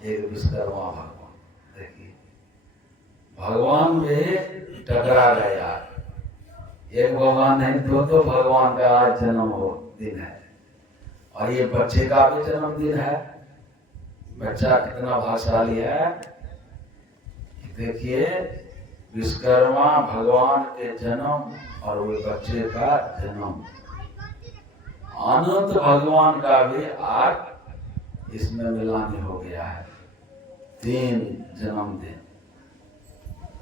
एक विश्वकर्मा भगवान। देखिए भगवान भी टकरा गया, एक भगवान नहीं दो भगवान का आज जन्म हो दिन है, और ये बच्चे का भी जन्मदिन है। बच्चा कितना भाग्यशाली है। देखिए विश्वकर्मा भगवान के जन्म और वो बच्चे का जन्म, अनंत भगवान का भी आज इसमें मिलानी हो गया है। 3 जन्मदिन।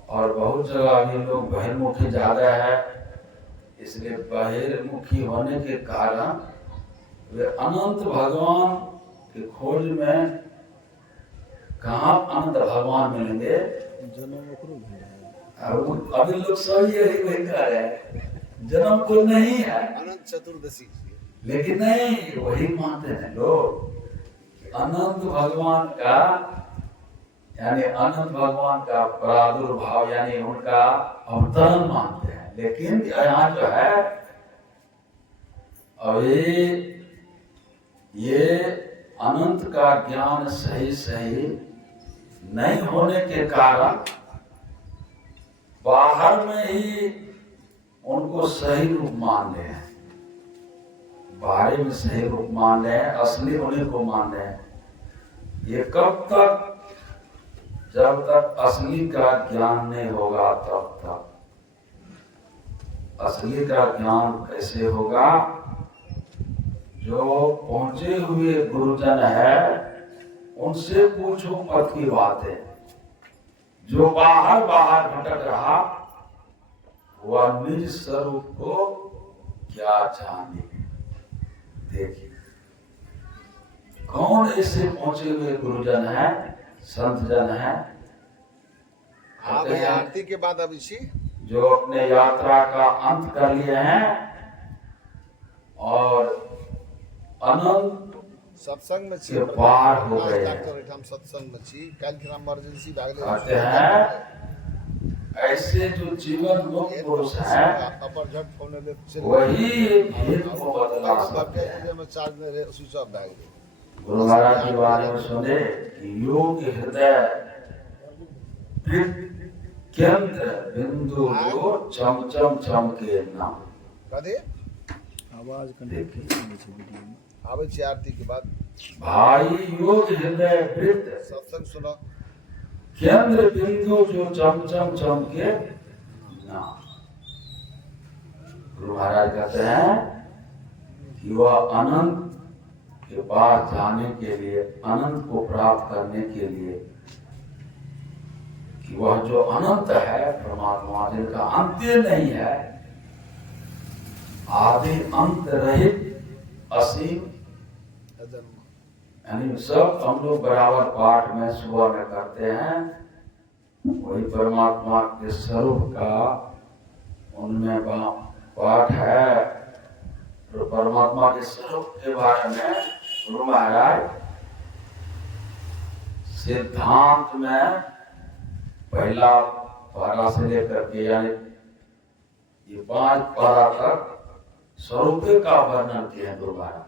और बहुत जगह अभी लोग बहिर्मुखी ज्यादा है, इसलिए बहिर्मुखी होने के कारण वे अनंत भगवान की खोज में कहाँ अनंत भगवान मिलेंगे। अभी लोग सब यही कह रहे हैं जन्म तो नहीं है, अनंत चतुर्दशी, लेकिन नहीं वही मानते हैं लोग अनंत भगवान का, यानी अनंत भगवान का प्रादुर्भाव यानी उनका अवतरण मानते हैं। लेकिन यहाँ जो है अभी ये अनंत का ज्ञान सही नहीं होने के कारण बाहर में ही उनको सही रूप मान रहे हैं, बाहर में सही रूप मान रहे हैं, असली होने को मान रहे हैं। ये कब तक, जब तक असली का ज्ञान नहीं होगा तब तक। असली का ज्ञान कैसे होगा? जो पहुंचे हुए गुरुजन है उनसे पूछो मत की बातें। जो बाहर भटक रहा वह निज स्वरूप को क्या जाने। देखिए कौन ऐसे पहुंचे हुए गुरुजन है, संत जन है, आरती के बाद अभिषी जो अपने यात्रा का अंत कर लिए हैं और अनंत सत्संग में के पार हो गए हैं। डॉक्टर हम सत्संग में छी, कल के इमरजेंसी कहते हैं ऐसे जो जीवन मुक्त पुरुष हैं वही भेद को बदला सकते हैं। गुरु महाराज के बारे में सुने कि योग हृदय केंद्र बिंदु जो चम के नाम। कदे आवाज आवे छी आरती के बाद भाई योग हृदय वृत्त सत्संग सुनो, केंद्र बिंदु जो चम के नाम। गुरु महाराज कहते हैं कि वह अनंत के पास जाने के लिए, अनंत को प्राप्त करने के लिए, कि वह जो अनंत है परमात्मा जिनका अंत्य नहीं है, आदि अंत रहित असीम, यानी सब हम लोग बराबर पाठ में सुबह में करते हैं, वही परमात्मा के स्वरूप का उनमें पाठ है। तो परमात्मा के स्वरूप के बारे में गुरु महाराज सिद्धांत में पहला पारा से लेकर के यानी ये 5 पारा तक स्वरूप का वर्णन किया है गुरु महाराज।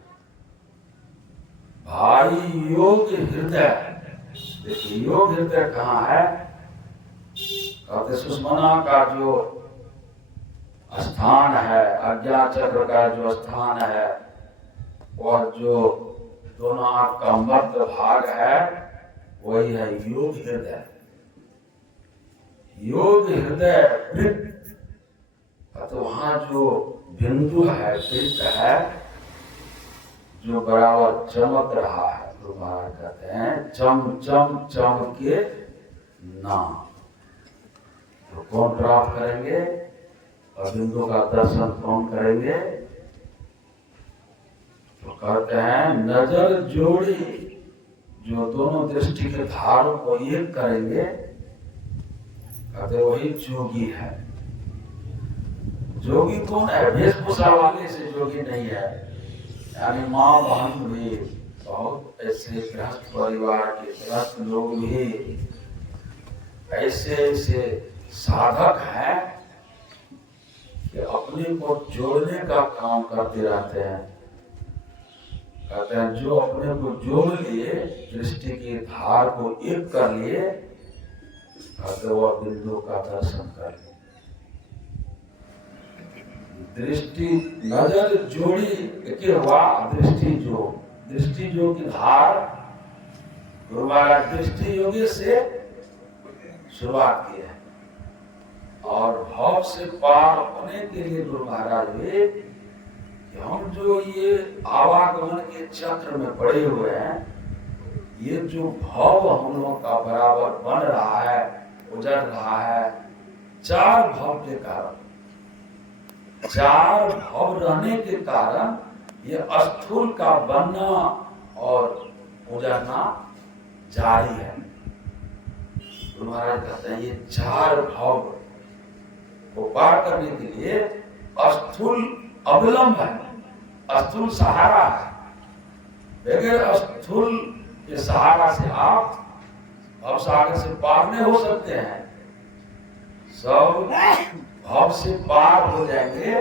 भाई योग हृदय, देखिए योग हृदय कहाँ है? कहते सुषमना का जो स्थान है, अज्ञा चक्र का जो स्थान है, और जो दोनों आंख का मध्य भाग है वही है योग हृदय। योग हृदय वृत्त, तो वहां जो बिंदु है, वृत्त है, जो बराबर चमक रहा है, तो महाराज कहते हैं चम के नाम। तो कौन प्राप्त करेंगे और बिंदु का दर्शन कौन करेंगे? तो कहते हैं नजर जोड़ी जो दोनों दृष्टि के धारों को एक करेंगे, कहते वही जोगी है। जोगी कौन है? वेशभूषा वाले से जोगी नहीं है। यानी माँ बहन भी, बहुत ऐसे गृहस्थ परिवार के गृहस्थ लोग भी ऐसे साधक हैं कि अपने को जोड़ने का काम करते रहते हैं। कहते हैं जो अपने को जोड़ लिए, दृष्टि की धार को एक कर लिए, कहते वह बिंदु का दर्शन कर लिए। दृष्टि नजर जोड़ी एक हुआ, दृष्टि जो की धार गुरु महाराज दृष्टि योगी से शुरुआत की है, और भाव से पार होने के लिए गुरु महाराज भी हम जो ये आवागमन के चक्र में पड़े हुए हैं, ये जो भाव हम लोगों का बराबर बन रहा है, उजड़ रहा है, चार भाव के कारण, चार भाव रहने के कारण ये स्थूल का बनना और उजड़ना जारी है। गुरु महाराज कहते हैं ये चार भाव को पार करने के लिए स्थूल अविलंब है, स्थूल सहारा है। बगैर स्थूल के सहारा से आप भवसागर से पार नहीं हो सकते हैं। सब भाव से पार हो जाएंगे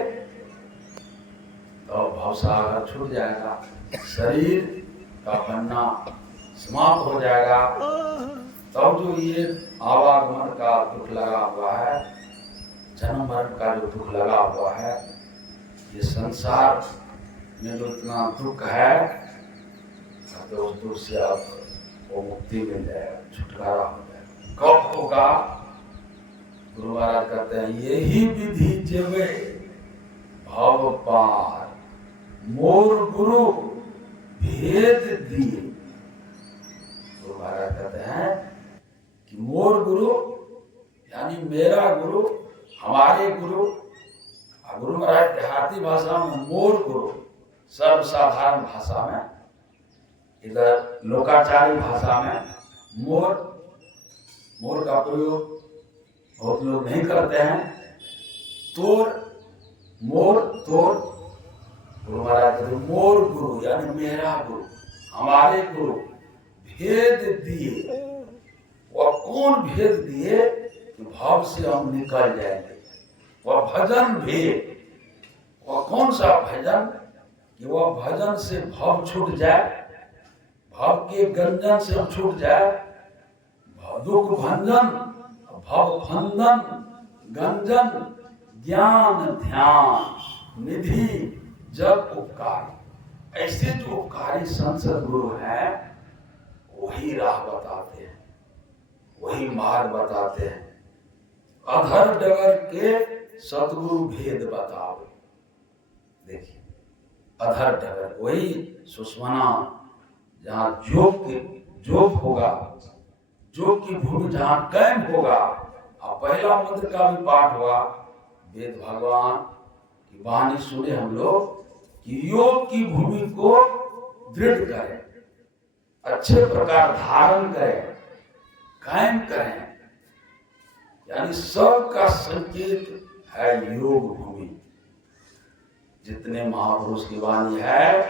तो भवसागर छूट जाएगा, शरीर का बनना समाप्त हो जाएगा। तब जो ये आवागमन का दुख लगा हुआ है, जन्म मरण का जो दुख लगा हुआ है, ये संसार में जो इतना दुख है, तो उस दुख से आपको मुक्ति मिल जाएगा, छुटकारा हो जाएगा। कब होगा? गुरु महाराज कहते हैं यही विधि जेवे भाव पार, मोर गुरु भेद दिए। गुरु महाराज कहते हैं कि मोर गुरु यानी मेरा गुरु, हमारे गुरु। गुरु महाराज देहाती भाषा में मोर गुरु, सर्वसाधारण भाषा में, इधर लोकाचारी भाषा में मोर का प्रयोग बहुत लोग नहीं करते हैं। तोर, मोर, तोर। गुरु महाराज कहते मोर गुरु यानी मेरा गुरु, हमारे गुरु भेद दिए। वह कौन भेद दिए? भाव से हम निकल जाएंगे। वह भजन भेद। वह कौन सा भजन? कि वह भजन से भाव छूट जाए, भाव के गंजन से हम छूट जाए, दुख भंजन, भव भंजन, गंजन, ज्ञान ध्यान निधि जब उपकारी। ऐसे जो उपकारी संत सद्गुरु हैं, वही राह बताते हैं, वही मार्ग बताते हैं। अधर डगर के सतगुरु भेद बताओ। देखिए अधर डगर, वही सुषमना, जहाँ जोग होगा, जोग की भूमि जहाँ कैम होगा। अब पहला मंत्र का भी पाठ हुआ, वेद भगवान की वाणी सुने हम लोग कि योग की भूमि को दृढ़ करें, अच्छे प्रकार धारण करें, कायम करें। यानी सब का संकेत है योग भूमि। जितने महापुरुष की वाणी है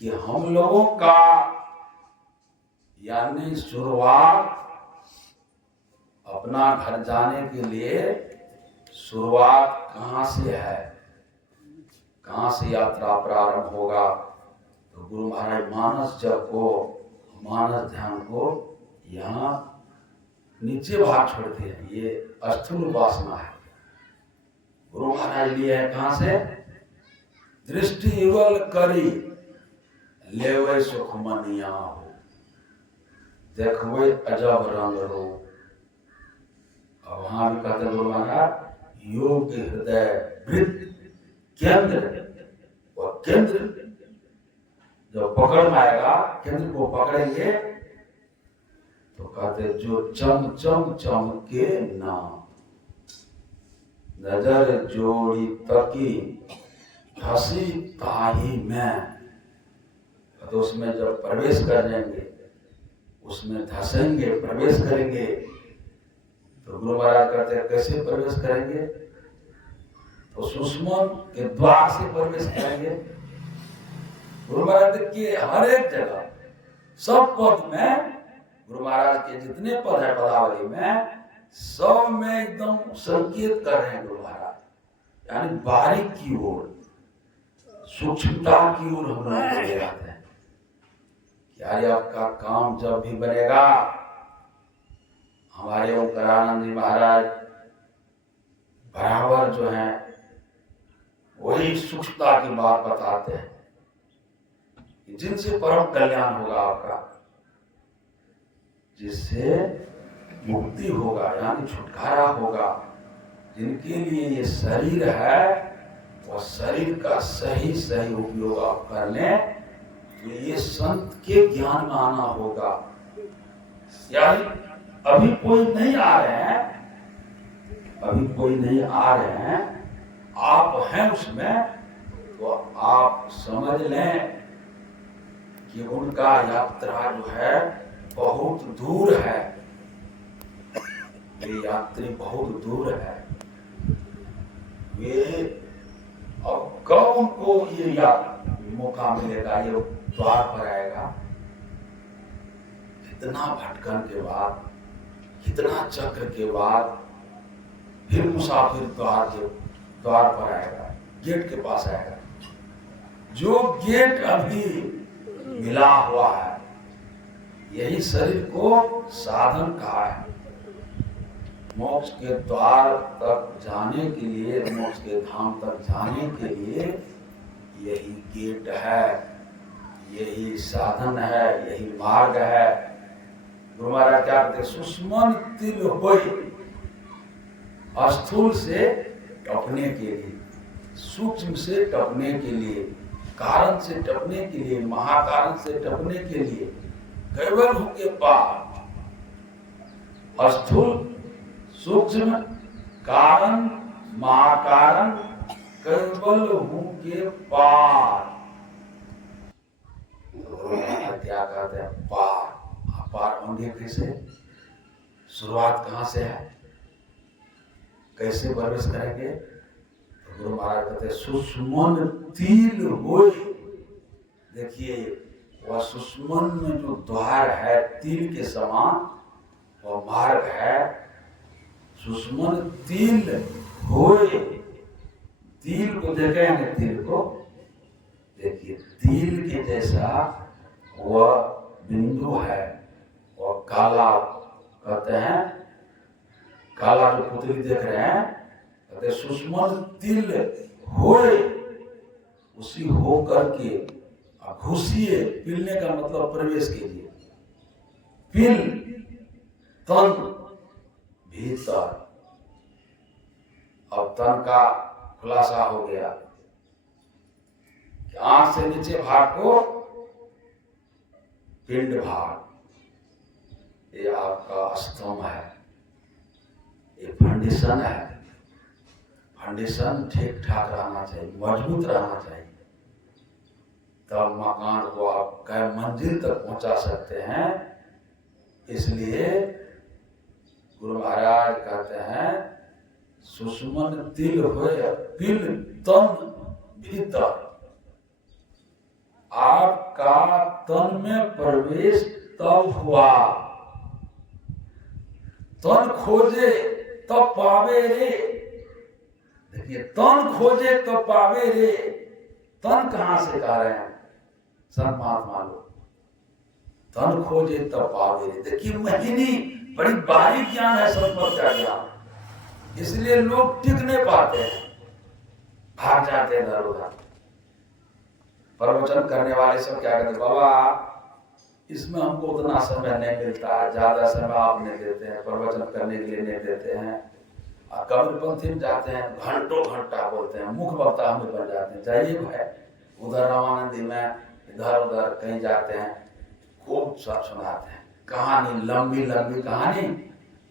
कि हम लोगों का यानी शुरुआत अपना घर जाने के लिए शुरुआत कहाँ से है, कहाँ से यात्रा प्रारंभ होगा? तो गुरु महाराज मानस जप को, मानस ध्यान को यहाँ नीचे भाग छोड़ते हैं। ये स्थूल वासना है। गुरु महाराज लिए है कहाँ से? दृष्टि युगल करी लेवे सुख मनिया हो, देखवे अजब रंग रो। और वहां भी कहते गुरु महाराज योग हृदय वृत्त केंद्र, और केंद्र जब पकड़ में आएगा, केंद्र को पकड़ेंगे तो कहते जो चम चम चमके ना, नजर जोड़ी तकी हंसी ताही में। तो उसमें जब प्रवेश कर जाएंगे, उसमें धसेंगे, प्रवेश करेंगे। तो गुरु महाराज कहते हैं कैसे प्रवेश करेंगे? तो सुषमन के द्वार से प्रवेश करेंगे। गुरु महाराज के हर एक जगह, सब पद में, गुरु महाराज के जितने पद है पदावली में, सब में एकदम संकेत कर रहे हैं गुरु महाराज, यानी बारीक की ओर। सूक्ष्मता की ओर हम लोग चले जाते हैं कि अरे आपका काम जब भी बनेगा, हमारे ओंकारानंद जी महाराज बराबर जो है वही सूक्ष्मता की बात बताते हैं कि जिनसे परम कल्याण होगा आपका, जिससे मुक्ति होगा यानी छुटकारा होगा, जिनके लिए ये शरीर है वह शरीर का सही सही उपयोग आप कर लें, तो ये संत के ज्ञान में आना होगा। यानी अभी कोई नहीं आ रहे हैं, अभी कोई नहीं आ रहे हैं, आप हैं उसमें, तो आप समझ लें कि उनका यात्रा जो है बहुत दूर है, ये यात्री बहुत दूर है। वे अब कब उनको ये मौका मिलेगा, ये द्वार पर आएगा? कितना भटकन के बाद, कितना चक्र के बाद फिर मुसाफिर द्वार पर आएगा, गेट के पास आएगा। जो गेट अभी मिला हुआ है, यही शरीर को साधन कहा है। मोक्ष के द्वार तक जाने के लिए, मोक्ष के धाम तक जाने के लिए यही गेट है, यही साधन है, यही मार्ग है। गुरु महाराज क्या कहते? सुषमन तिल होई, स्थूल से टपने के लिए, सूक्ष्म से टपने के लिए, कारण से टपने के लिए, महाकारण से टपने के लिए, केवल के पार स्थूल सूक्ष्म कारण महाकारण केवल के पार। क्या कहते हैं? पार। पार होंगे कैसे? शुरुआत कहाँ से है, कैसे प्रवेश करेंगे? तो गुरु महाराज कहते हैं सुषमन तिल होई। देखिए वह सुषमन में जो द्वार है तिल के समान, वह मार्ग है। सुषमन तिल होए, तिल को देखे हैं, तिल को देखिए, तिल के जैसा वह बिंदु है, वह काला कहते हैं, काला जो पुतली देख रहे हैं, कहते सुषमन तिल होए, उसी हो करके घुसिए। पिलने का मतलब प्रवेश के लिए, पिल तन भीतर। अब तन का खुलासा हो गया कि आंख से नीचे भाग को पिंड भाग, ये आपका स्तंभ है, ये फाउंडेशन है। फाउंडेशन ठीक ठाक रहना चाहिए, मजबूत रहना चाहिए, तब मकान को आप कई मंजिल तक पहुंचा सकते हैं। इसलिए गुरु महाराज कहते हैं सुषमन तिल होए, पिल तन भीतर। आपका तन में प्रवेश तब हुआ, तन खोजे तब पावे रे। देखिए, तन खोजे तब पावे रे। तन कहां से कह रहे हैं संत महात्मा लोग? तन खोजे तब पावे रे। देखिए महिनी बड़ी बारीक ज्ञान है संत का ज्ञान, इसलिए लोग टिक नहीं पाते हैं, भाग जाते हैं इधर उधर। प्रवचन करने वाले सब क्या कहते? बाबा इसमें हमको उतना समय नहीं मिलता है, ज्यादा समय आप नहीं देते हैं, प्रवचन करने के लिए नहीं देते हैं। कबीरपंथी में जाते हैं, घंटों घंटा बोलते हैं, मुख्य वक्ता हमें बन जाते हैं। जाइए भाई, उधर रामानंदी में, इधर उधर कहीं जाते हैं, खूब सब सुनाते हैं, कहानी लंबी लंबी कहानी,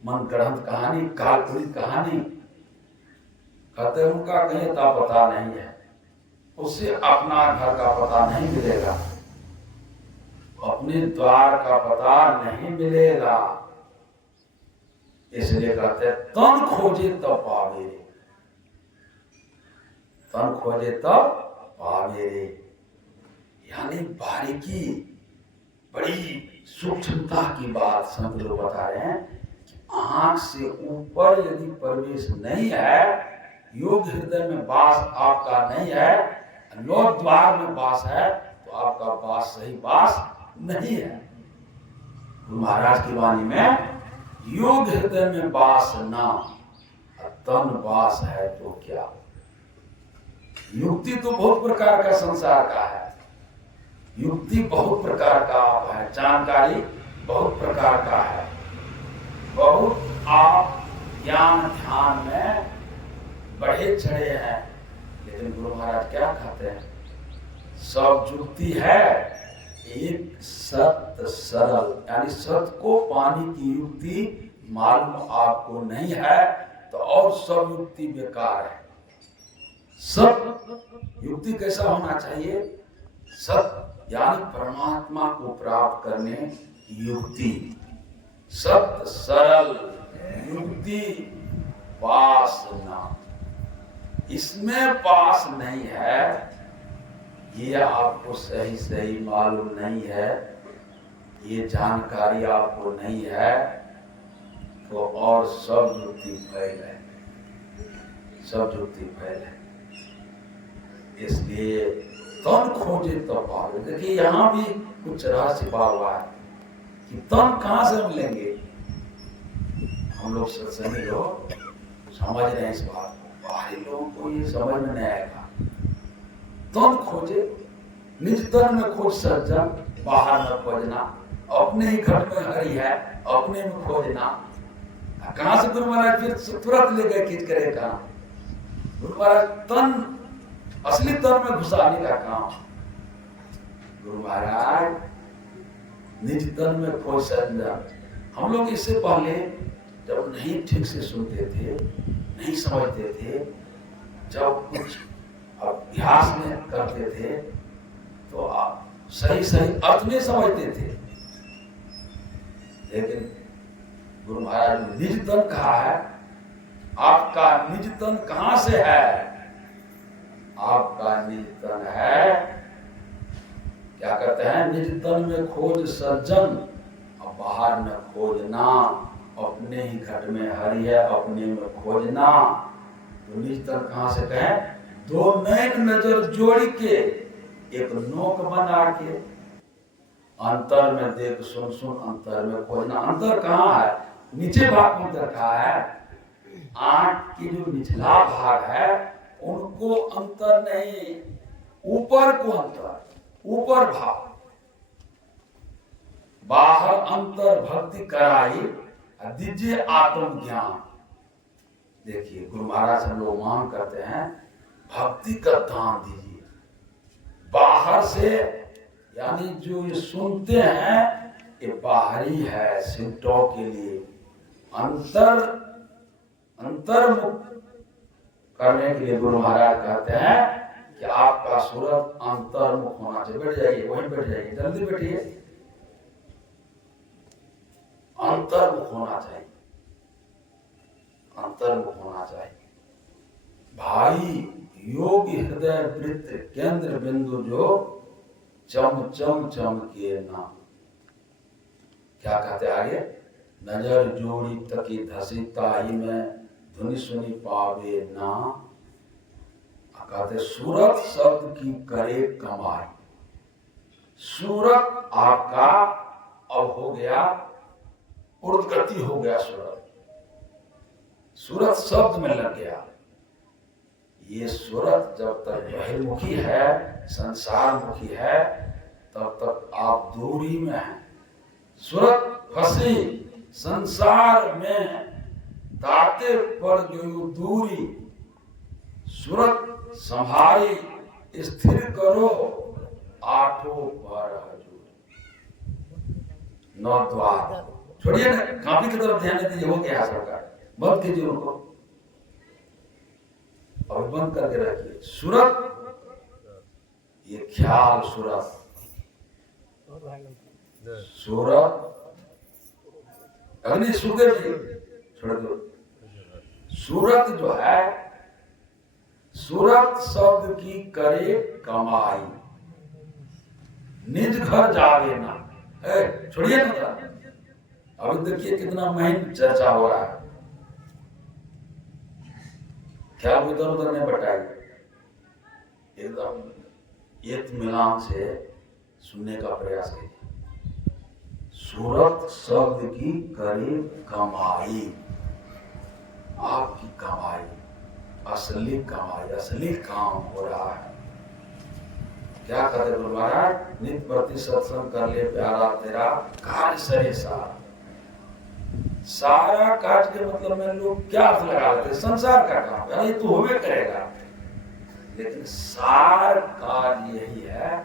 मन ग्रंथ कहानी, काल्पनिक कहानी। कहते उनका कहीं का पता नहीं है, उससे अपना घर का पता नहीं मिलेगा, अपने द्वार का पता नहीं मिलेगा। इसलिए कहते हैं तन खोजे तब पावे रे, तन खोजे तब पावे रे। यानी बारीकी, बड़ी सूक्ष्मता की बात संत लोग बता रहे हैं कि आंख से ऊपर यदि प्रवेश नहीं है, योग हृदय में वास आपका नहीं है, नौ द्वार में वास है तो आपका वास सही वास नहीं है। गुरु महाराज की वाणी में योग हृदय में वास ना, तन वास है तो क्या। युक्ति तो बहुत प्रकार का संसार का है, युक्ति बहुत प्रकार का आप है, जानकारी बहुत प्रकार का है, बहुत आप ज्ञान ध्यान में बढ़े चढ़े हैं, लेकिन गुरु महाराज क्या कहते हैं, सब युक्ति है, एक सत्य सरल, यानी सत्य को पाने की युक्ति मालूम आपको नहीं है तो और सब युक्ति बेकार है। सब युक्ति कैसा होना चाहिए, सत्य यानी परमात्मा को प्राप्त करने की युक्ति, सत्य सरल युक्ति, वासना इसमें पास नहीं है, ये आपको सही सही मालूम नहीं है, ये जानकारी आपको नहीं है तो और सब युक्ति फैल है, सब युक्ति फैल है। इसलिए तन खोजे तो पावे। देखिए यहाँ भी कुछ रहस्य छिपा हुआ है कि तन कहाँ से मिलेंगे। हम लोग सत्संगी लोग समझ रहे हैं इस बात को, बाहरी लोगों को ये समझ में नहीं आएगा। तन खोजे, निज तन में खोज सज्जन, बाहर न खोजना, अपने ही घर में हरी है, अपने में खोजना। कहां से गुरु महाराज फिर तुरंत ले गए खींच करे कहा, गुरु महाराज तन असली तन में घुसाने का काम। गुरु महाराज निज तन में खोज सज्जन। हम लोग इससे पहले जब नहीं ठीक से सुनते थे, नहीं समझते थे, जब कुछ अभ्यास में करते थे तो आप सही सही अर्थ में समझते थे, लेकिन गुरु महाराज ने निज तन कहा है। आपका निज तन कहां से है, आपका निज तन है, क्या कहते हैं, निज तन में खोज सज्जन और बाहर में खोजना, अपने ही घट में हरि है, अपने में खोजना। तो निज तन कहां से कहें, दो नैन नजर जोड़ के एक नोक बना के, अंतर में देख सुन सुन अंतर में खोजना। अंतर कहाँ है, नीचे भाग में अंतर कहा है, आंख की जो निचला भाग है उनको अंतर नहीं, ऊपर को अंतर, ऊपर भाग। बाहर अंतर भक्ति कराई दीजिए आत्म ज्ञान। देखिए गुरु महाराज हम लोग मांग करते हैं भक्ति का दान दीजिए। बाहर से यानी जो ये सुनते हैं ये बाहरी है, सिमटों के लिए। अंतर्मुख करने के लिए गुरु महाराज कहते हैं कि आपका सूरत अंतर्मुख होना चाहिए। बैठ जाइए, वहीं बैठ जाइए, जल्दी बैठिए। अंतर्मुख होना चाहिए, अंतर्मुख होना चाहिए भाई। योगी हृदय वृत्त केंद्र बिंदु जो चम चम चम के नाम। क्या कहते आगे, नजर जोड़ी तकी धसी ताही में धुनी सुनी पावे ना। कहते सूरत शब्द की करे कमाई। सूरत आपका अब हो गया उर्दगति हो गया, सूरत शब्द में लग गया। ये सूरत जब तक बहिर्मुखी है, संसार मुखी है, तब तक आप दूरी में हैं। सूरत फंसी संसार में, दाते पर जो दूरी। सूरत संभारी स्थिर करो, आठों पर हजूरी। नौ द्वार छोड़िए ना, काफी की तरफ ध्यान दीजिए। हो गया सरकार, बंद कीजिए उनको और बंद करके रखिए। सूरत ये ख्याल, सूरत सूरत अग्नि सुखदेव जी छोड़ दो। सूरत जो है, सूरत शब्द की करे कमाई, निज घर जावे ना। छोड़िए ना, अभी देखिए कितना महीन चर्चा हो रहा है। क्या इधर उधर नहीं बटाई, एकदम इत्मीनान से सुनने का प्रयास कीजिए। सूरत शब्द की करीब कमाई, आपकी कमाई, असली कमाई, असली काम हो रहा है। क्या कहते गुरु महाराज, नित्य प्रति सत्संग कर ले प्यारा तेरा कार्य सरे सारा। सारा कार्य के मतलब में लोग क्या अर्थ लगा लेते, संसार का काम है, ये तो होवे करेगा। लेकिन सार कार्य यही है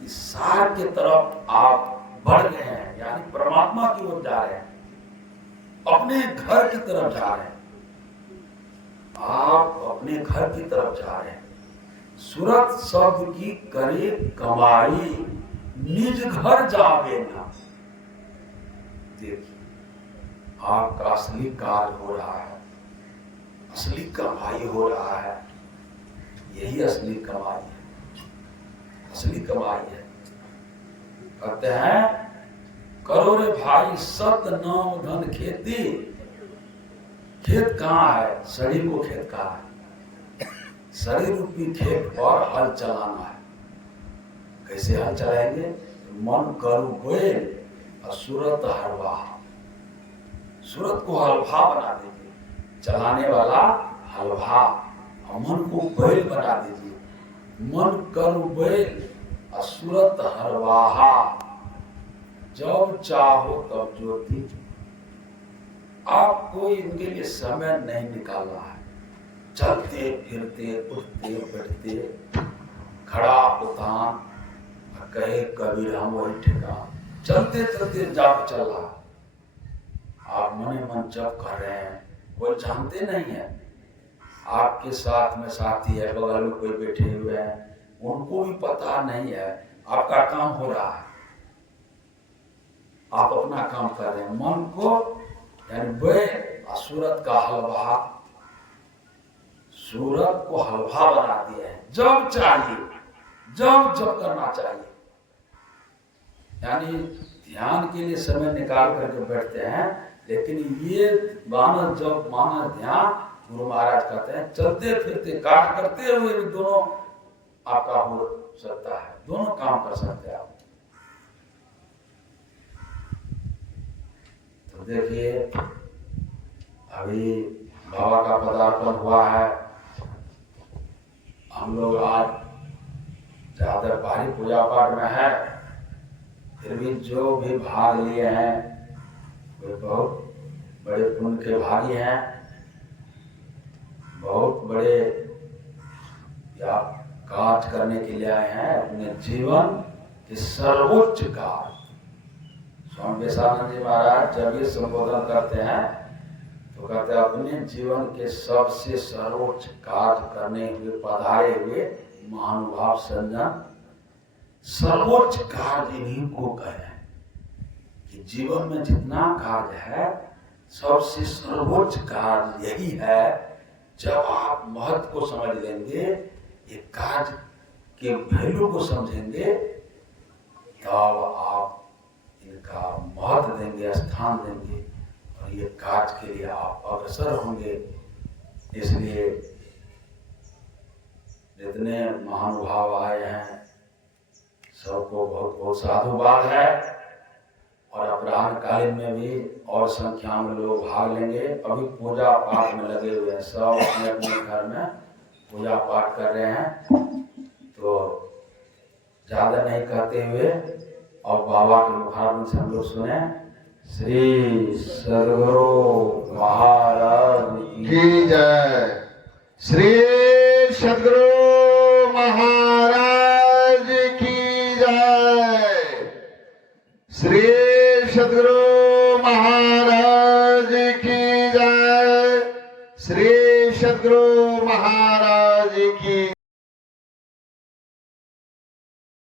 कि सार के तरफ आप बढ़ गए हैं, यानी परमात्मा की ओर जा रहे हैं, अपने घर की तरफ जा रहे हैं, आप अपने घर की तरफ जा रहे हैं। सूरत शब्द की करे कमाई, निज घर जावे ना। देखिए आपका असली कार्य हो रहा है, असली कमाई हो रहा है, यही असली कमाई है, असली कमाई है। कहते हैं करो रे भाई सत नाम धन खेती। खेत कहाँ है, शरीर को खेत कहाँ है, शरीर रूपी खेत पर हल चलाना है। कैसे हल चलाएंगे, मन करू बोए और सूरत हलवा, सूरत को हलवा बना दीजिए, चलाने वाला हलवा, और मन को बैल बना दीजिए, मन करू बैल और सूरत हलवाहा, जब चाहो तब ज्योति। आपको इनके लिए समय नहीं निकालना है, चलते फिरते उठते बैठते, खड़ा उतान, कहे कबीर हम वही ठिकान, चलते चलते जब चल रहा। आप मने मन जब कर रहे हैं, कोई जानते नहीं है, आपके साथ में साथी है, बगल में कोई बैठे हुए हैं, उनको भी पता नहीं है आपका काम हो रहा है, आप अपना काम कर रहे हैं। मन को यानी वे सूरत का हलवा, सूरत को हलवा बना दिए हैं, जब चाहिए जब जब करना चाहिए। यानी ध्यान के लिए समय निकाल करके बैठते हैं, लेकिन ये मानस जब मानस ध्यान, गुरु महाराज कहते हैं चलते फिरते कार्य करते हुए भी दोनों आपका हो सकता है, दोनों काम कर सकते हैं आप। तो देखिए अभी बाबा का पदार्पण हुआ है, हम लोग आज ज्यादा भारी पूजा पाठ में है, फिर भी जो भी भाग लिए हैं वे बहुत बड़े पुण्य के भागी हैं, बहुत बड़े या कार्य करने के लिए आए हैं, अपने जीवन के सर्वोच्च कार्य। स्वामी विवेकानंद जी महाराज जब ये संबोधन करते हैं तो कहते हैं अपने जीवन के सबसे सर्वोच्च कार्य करने हुए पधारे हुए महानुभाव सज्जन, सर्वोच्च कार्य इन्हीं को कहे कि जीवन में जितना कार्य है सबसे सर्वोच्च कार्य यही है। जब आप महत्व को समझ लेंगे, ये कार्य के वैल्यू को समझेंगे, तब आप इनका महत्व देंगे, स्थान देंगे, और ये कार्य के लिए आप अग्रसर होंगे। इसलिए जितने महानुभाव आए हैं सबको बहुत बहुत साधुवाद है, और अपराह्न कालीन में भी और संख्या में लोग भाग लेंगे। अभी पूजा पाठ में लगे हुए हैं, सब अपने अपने घर में पूजा पाठ कर रहे हैं। तो ज्यादा नहीं कहते हुए और बाबा के मुखारबिंद से हम लोग सुने, श्री सद्गुरु महाराज की जय, श्री सद्गुरु महाराज की जय, श्री सद्गुरु महाराज की जय, श्री सद्गुरु महाराज की